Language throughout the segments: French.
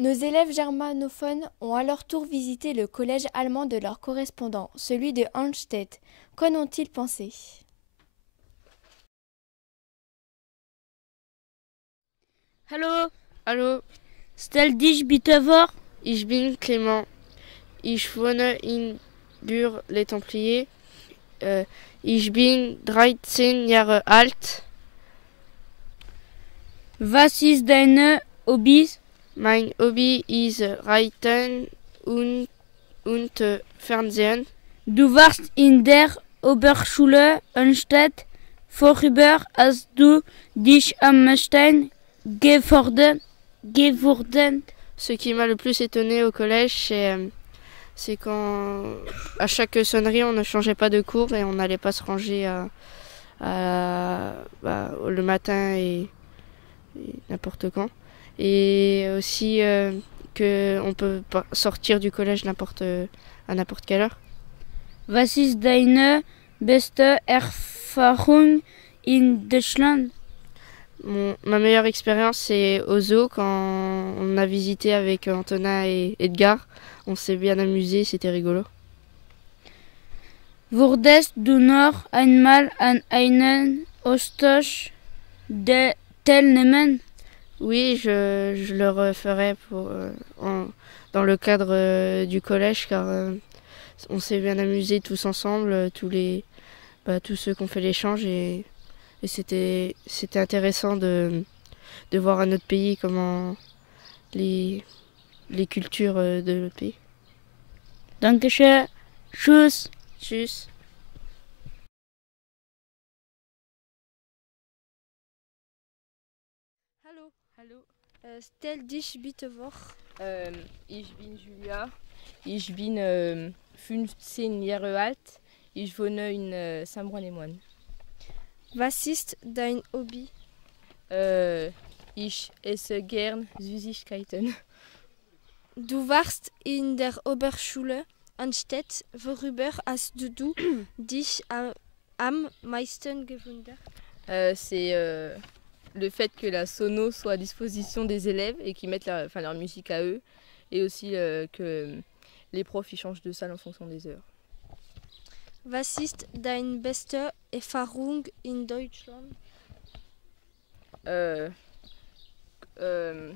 Nos élèves germanophones ont à leur tour visité le collège allemand de leur correspondant, celui de Hanstedt. Qu'en ont-ils pensé? Hallo, Hallo, stell dich bitte vor. ich bin Clément. Ich wohne in Bure les Templiers. Ich bin 13 Jahre alt. Was ist deine Hobbys? Mein Hobby ist Reiten und Fernsehen. Du warst in der Oberschule Önstedt. Worüber hast du dich am meisten gefordert? Ce qui m'a le plus étonné au collège, c'est quand à chaque sonnerie, on ne changeait pas de cours et on n'allait pas se ranger le matin et n'importe quand. Et aussi qu'on peut sortir du collège à n'importe quelle heure. Was ist deine beste Erfahrung in Deutschland? Ma meilleure expérience, c'est au zoo quand on a visité avec Antonin et Edgar. On s'est bien amusé, c'était rigolo. Wurdest du noch einmal an einen Austausch teilnehmen? Oui, je le referai dans le cadre du collège car on s'est bien amusé tous ensemble, tous ceux qui ont fait l'échange et c'était intéressant de voir à notre pays comment les cultures de notre pays. Dankeschön. Tschüss. Tschüss. Hallo. Stell dich bitte vor. Ich bin Julia. Ich bin 15 Jahre alt. Ich wohne in Saint-Brun-les-Moines. Was ist dein Hobby? Ich esse gern Süßigkeiten. Du warst in der Oberschule Anstedt. Worüber hast du dich am meisten gewundert? C'est le fait que la sono soit à disposition des élèves et qu'ils mettent leur musique à eux. Et aussi que les profs ils changent de salle en fonction des heures. Was ist deine beste Erfahrung in Deutschland?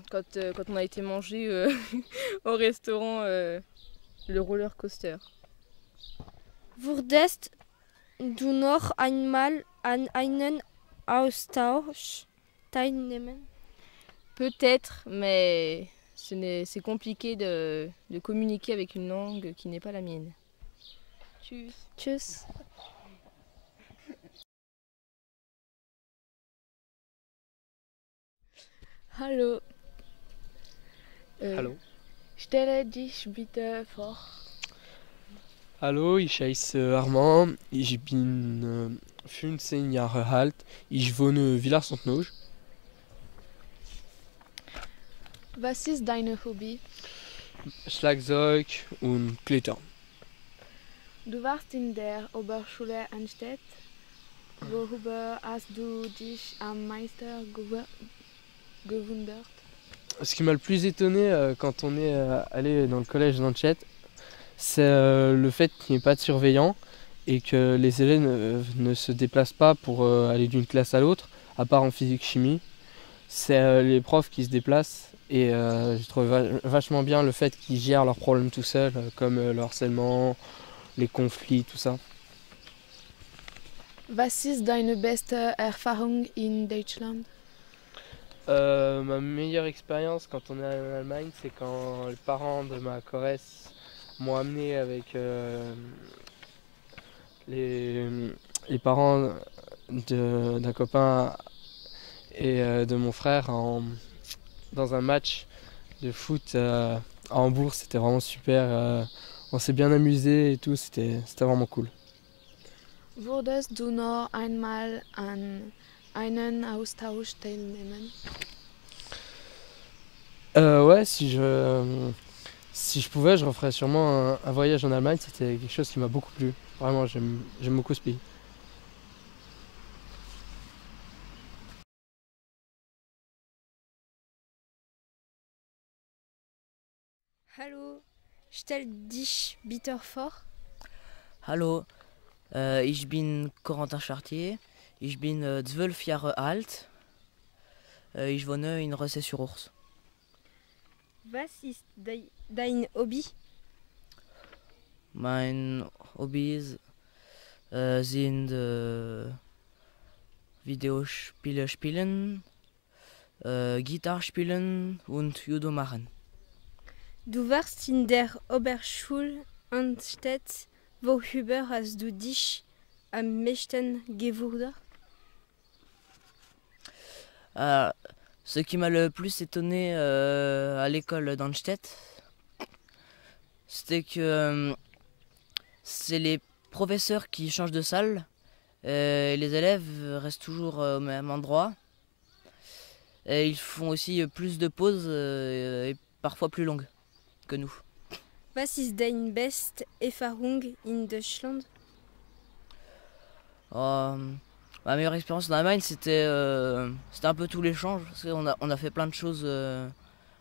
Quand on a été manger au restaurant le roller coaster. Wurdest du noch einmal an einen Austausch teilnehmen? Peut-être, mais c'est compliqué de communiquer avec une langue qui n'est pas la mienne. Tschüss. Tschüss. Hallo. Hallo. Stelle dich bitte vor. Hallo, ich heiße Armand, ich bin 15 Jahre alt, ich wohne Villars-Sainte-Nauge. Was ist dein Hobby? Schlagzeug und Klettern. Du warst in der Oberschule Anstedt. Worüber hast du dich am meisten gewundert? Ce qui m'a le plus étonné quand on est allé dans le collège d'Anchette, c'est le fait qu'il n'y ait pas de surveillant et que les élèves ne se déplacent pas pour aller d'une classe à l'autre, à part en physique-chimie. C'est les profs qui se déplacent et je trouve vachement bien le fait qu'ils gèrent leurs problèmes tout seuls, comme le harcèlement, les conflits, tout ça. Was ist deine beste Erfahrung in Deutschland? Ma meilleure expérience quand on est allé en Allemagne, c'est quand les parents de ma choresse m'ont amené avec les parents d'un copain et de mon frère dans un match de foot à Hambourg. C'était vraiment super. On s'est bien amusé et tout, c'était vraiment cool. Würdest du noch einmal an einen Austausch teilnehmen? Ouais, si je pouvais, je referais sûrement un voyage en Allemagne. C'était quelque chose qui m'a beaucoup plu. Vraiment, j'aime beaucoup ce pays. Stell dich bitte vor. Hallo, ich bin Corentin Chartier. Ich bin 12 Jahre alt. Ich wohne in Ressé-sur-Ours. Was ist dein Hobby? Mein Hobbys sind Videospiele spielen, Gitarre spielen und Judo machen. Du warst in der Oberschule Anstedt. Worüber hast du dich am meisten gewundert? Ce qui m'a le plus étonné à l'école d'Anstedt, c'était que c'est les professeurs qui changent de salle et les élèves restent toujours au même endroit. Et ils font aussi plus de pauses et parfois plus longues que nous. Was ist deine beste Erfahrung in Deutschland? Ma meilleure expérience en Allemagne, c'était un peu tout l'échange. Parce qu'on a fait plein de choses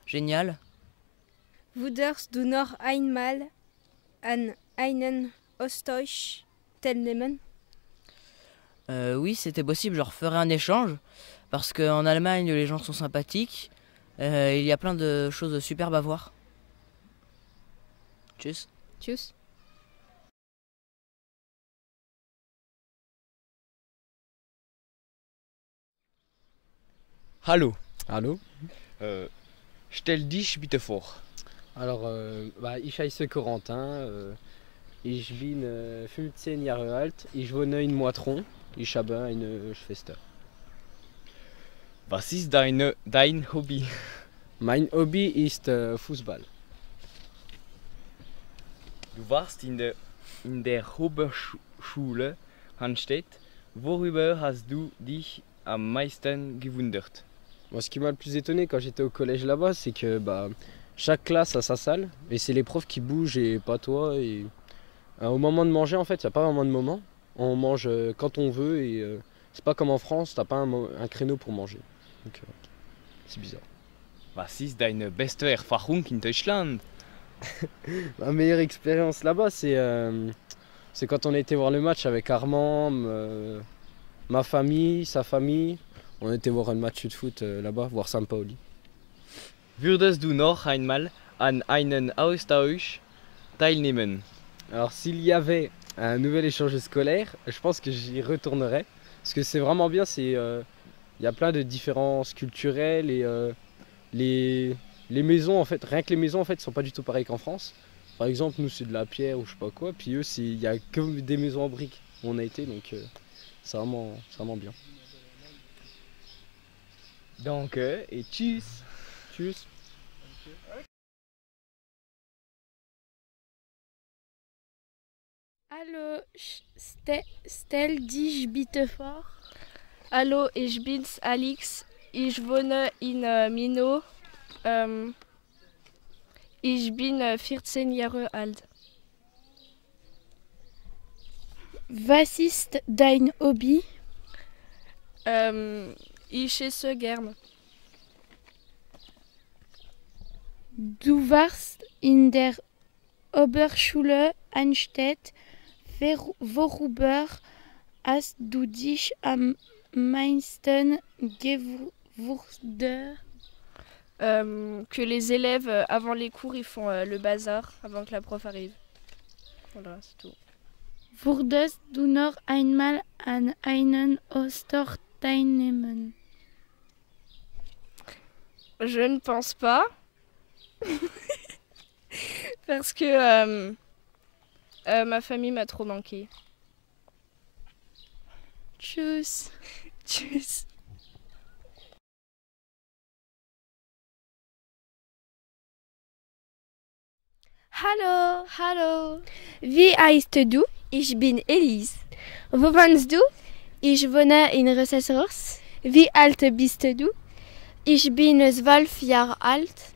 géniales. Würdest du noch einmal an einen Austausch teilnehmen? Oui, c'était possible, je referais un échange. Parce qu'en Allemagne, les gens sont sympathiques. Il y a plein de choses superbes à voir. Tschüss. Tschüss. Hallo, Hallo? stell dich bitte vor. Alors, ich heiße Corentin. Ich bin 15 Jahre alt. Ich wohne in Moitron. Ich habe eine Schwester. Was ist dein Hobby? Mein Hobby ist Fußball. Du warst in der Oberschule Hanstedt. Worüber hast du dich am meisten gewundert? Moi, ce qui m'a le plus étonné quand j'étais au collège là-bas, c'est que chaque classe a sa salle et c'est les profs qui bougent et pas toi. Et au moment de manger, en fait, il n'y a pas vraiment de moment. On mange quand on veut et c'est pas comme en France, t'as pas un créneau pour manger. Donc, c'est bizarre. Was ist deine beste Erfahrung in Deutschland? Ma meilleure expérience là-bas, c'est quand on a été voir le match avec Armand, ma famille, sa famille. On a été voir un match de foot là-bas, voir Sampaoli. Würdest du noch einmal an einen Austausch teilnehmen? Alors s'il y avait un nouvel échange scolaire, je pense que j'y retournerais. Parce que c'est vraiment bien, il y a plein de différences culturelles et les maisons, en fait, rien que les maisons en fait, sont pas du tout pareilles qu'en France. Par exemple, nous c'est de la pierre ou je sais pas quoi, puis eux il y a que des maisons en briques où on a été, donc c'est vraiment bien. Danke et tschüss. Tschüss. Hallo, stell dich bitte vor. Hallo, ich bin's Alix. Ich wohne in Minot. Ich bin 14 Jahre alt. Was ist dein Hobby? Ich esse gern. Du warst in der Oberschule Anstedt. Worüber hast du dich am meisten gewundert? Que les élèves, avant les cours, ils font le bazar avant que la prof arrive. Voilà, c'est tout. Würdest du noch einmal an einen Austausch teilnehmen? Je ne pense pas. Parce que ma famille m'a trop manqué. Tschüss. Tschüss. Hallo, Hallo. wie heißt du? Ich bin Elise. Wo wohnst du? Ich wohne in Ressé-sur-Ours. Wie alt bist du? Ich bin 12 Jahre alt.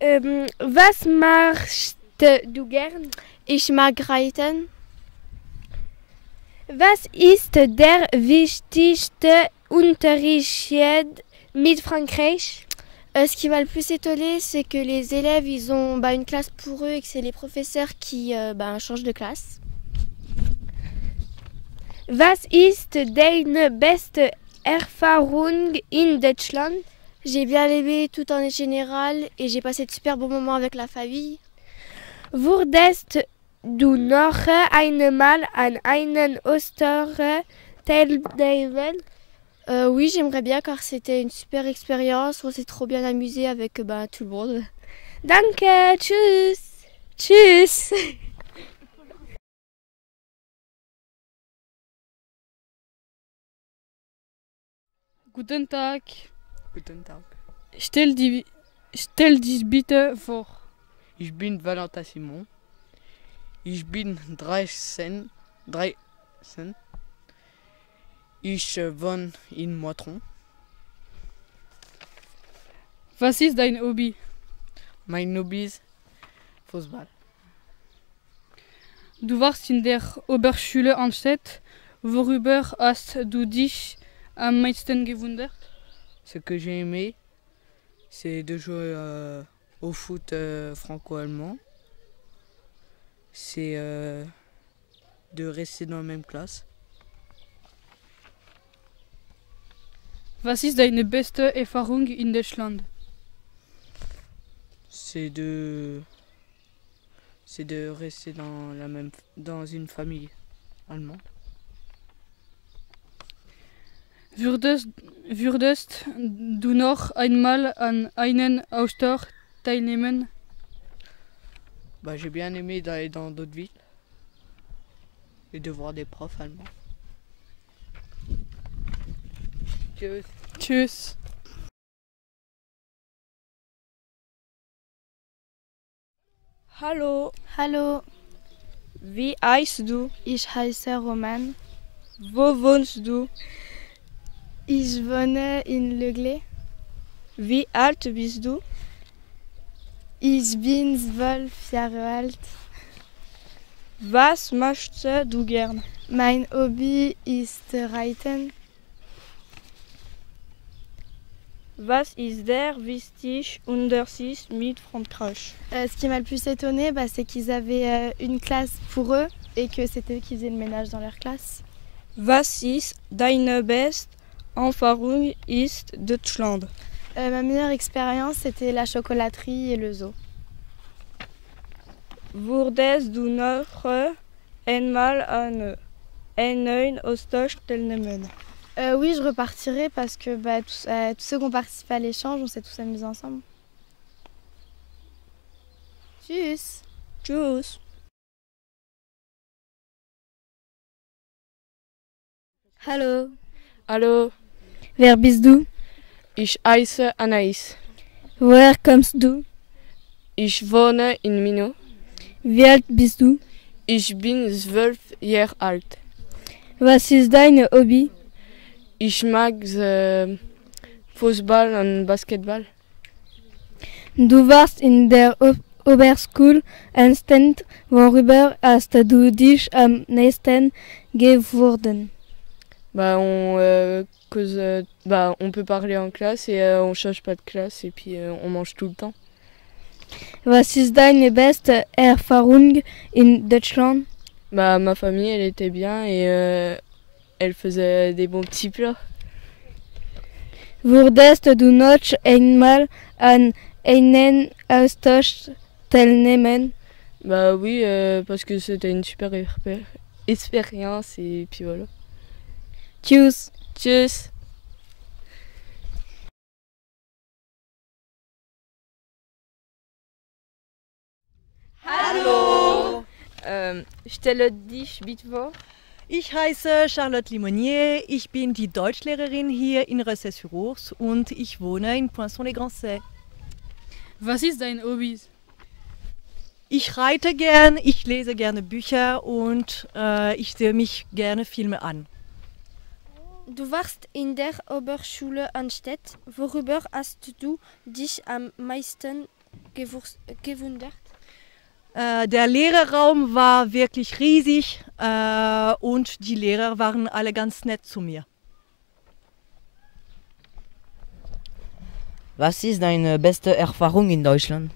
Was machst du gern? Ich mag reiten. Was ist der wichtigste Unterschied mit Frankreich? Ce qui m'a le plus étonné, c'est que les élèves, ils ont une classe pour eux et que c'est les professeurs qui changent de classe. Was ist deine beste Erfahrung in Deutschland? J'ai bien aimé tout en général et j'ai passé de super bons moments avec la famille. Würdest du noch einmal an einen Oster teilnehmen? Oui, j'aimerais bien car c'était une super expérience. On s'est trop bien amusé avec tout le monde. Danke, tschüss. Tschüss. Guten Tag. Guten Tag. Stell dich bitte vor. Ich bin Valentin Simon. Ich bin 13. Ich wohne in Moitron. Was ist dein Hobby? Mein Hobby ist Fußball. Du warst in der Oberschule Anstedt. Worüber hast du dich am meisten gewundert? Ce que j'ai aimé, c'est de jouer au foot franco-allemand. C'est de rester dans la même classe. Was ist deine beste Erfahrung in Deutschland? C'est de rester dans une famille allemande. Würdest du noch einmal an einen Austausch teilnehmen? J'ai bien aimé d'aller dans d'autres villes et de voir des profs allemands. Tschüss. Tschüss. Hallo. Hallo, Wie heißt du? ich heiße Roman. Wo wohnst du? Ich wohne in Lögle. Wie alt bist du? Ich bin 12 Jahre alt. Was machst du gern? Mein Hobby ist Reiten. Was ist der wichtig Unterschied mit Frankreich? Ce qui m'a le plus étonné, c'est qu'ils avaient une classe pour eux et que c'était eux qui faisaient le ménage dans leur classe. Was ist deine beste Erfahrung in Deutschland? Ma meilleure expérience, c'était la chocolaterie et le zoo. Würdest du noch einmal an einen Austausch teilnehmen? Oui, je repartirai parce que tous ceux qui ont participé à l'échange, on s'est tous amusés ensemble. Tschüss. Tschüss. Hallo. Hallo, Wer bist du? ich heiße Anaïs. Woher kommst du? Ich wohne in Minot. Wie alt bist du? Ich bin 12 Jahre alt. Was ist dein Hobby? Ich mag Fußball und Basketball. Du warst in der Oberschule Anstedt. Worüber hast du dich am meisten gewundert? On peut parler en classe et on change pas de classe et puis on mange tout le temps. Was ist deine beste Erfahrung in Deutschland? Ma famille, elle était bien et elle faisait des bons petits plats. Würdest du noch einmal an einen Austausch teilnehmen? Oui, parce que c'était une super expérience et puis voilà. Tschüss. Tschüss. Hallo. Stelle dich bitte vor. Ich heiße Charlotte Limonier, ich bin die Deutschlehrerin hier in Ressay-sur-Ours und ich wohne in Poinçon-les-Grands-Cets. Was ist dein Hobby? Ich reite gern, ich lese gerne Bücher und ich sehe mich gerne Filme an. Du warst in der Oberschule Anstedt. Worüber hast du dich am meisten gewundert? Der Lehrerraum war wirklich riesig und die Lehrer waren alle ganz nett zu mir. Was ist deine beste Erfahrung in Deutschland?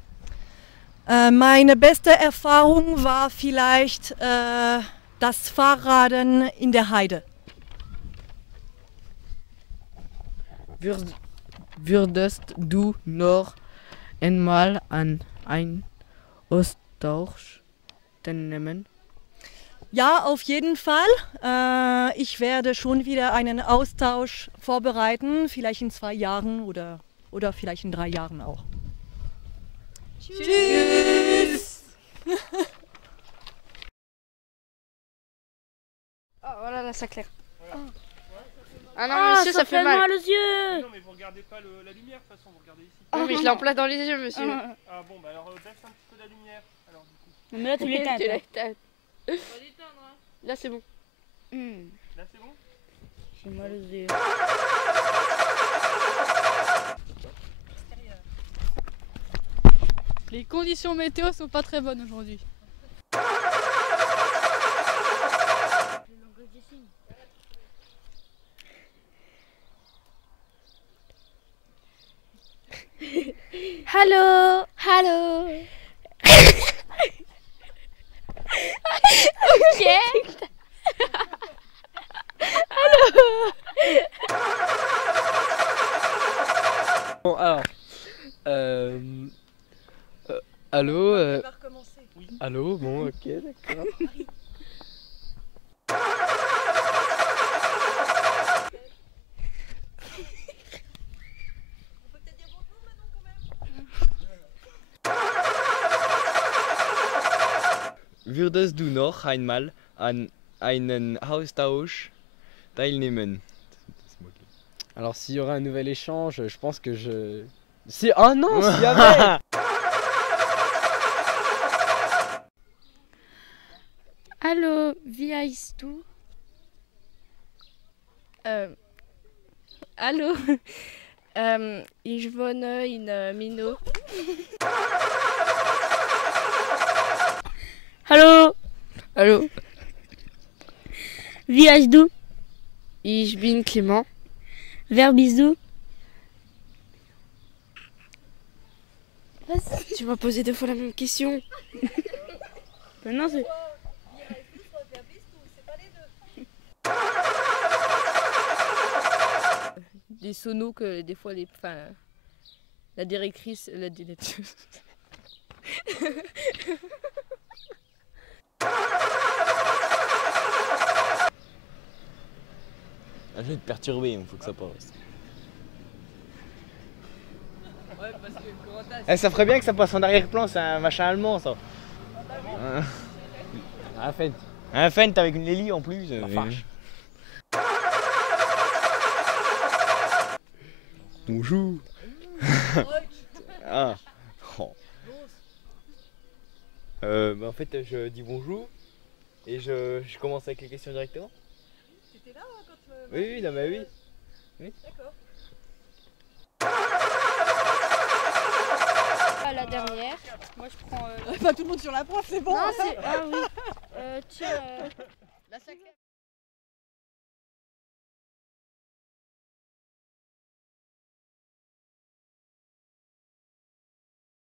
Meine beste Erfahrung war vielleicht das Fahrraden in der Heide. Würdest du noch einmal an ein Austausch teilnehmen? Ja, auf jeden Fall. Ich werde schon wieder einen Austausch vorbereiten, vielleicht in 2 Jahren oder vielleicht in 3 Jahren auch. Tschüss. Oh voilà, là ça claire. Ah non, monsieur, ça fait mal aux yeux. Non, mais vous regardez pas la lumière, de toute façon, vous regardez ici. Non, mais je l'ai en place dans les yeux, monsieur. Ah bon, bah alors baisse un petit peu la lumière. Alors, du coup. Mais là, tu l'éteins. Tu l'éteins. Là, c'est bon. Là, c'est bon? J'ai mal aux yeux. Les conditions météo sont pas très bonnes aujourd'hui. Hallo. Hallo. Okay. Hallo. Bon, alors. Allô. On va recommencer. Oui. Allô, bon, ok, d'accord. Würdest du noch einmal an einen Austausch teilnehmen? Alors, s'il y aurait un nouvel échange, je pense que je. Si. Oh non, s'il y avait. Hallo, wie heißt du? Hallo. Ich wohne in Minot. Hallo. Allô? Wie heißt du? Ich bin Clément. Wer bist du? Tu m'as posé 2 fois la même question. Non, c'est... Des sonos que des fois la directrice, Je vais te perturber, il faut que ça passe. Ouais, parce que comment Ça ferait bien que ça passe en arrière-plan, c'est un machin allemand ça. Un Fent. Un Fent avec une Lely en plus. Bonjour. Ah. Oh. Bah en fait je dis bonjour et je commence avec les questions directement. T'étais là quand Oui, non mais oui. Oui. D'accord. La dernière. Moi je prends. Pas tout le monde sur la prof, c'est bon. Non, c'est. Ah oui. Tiens. La 5e.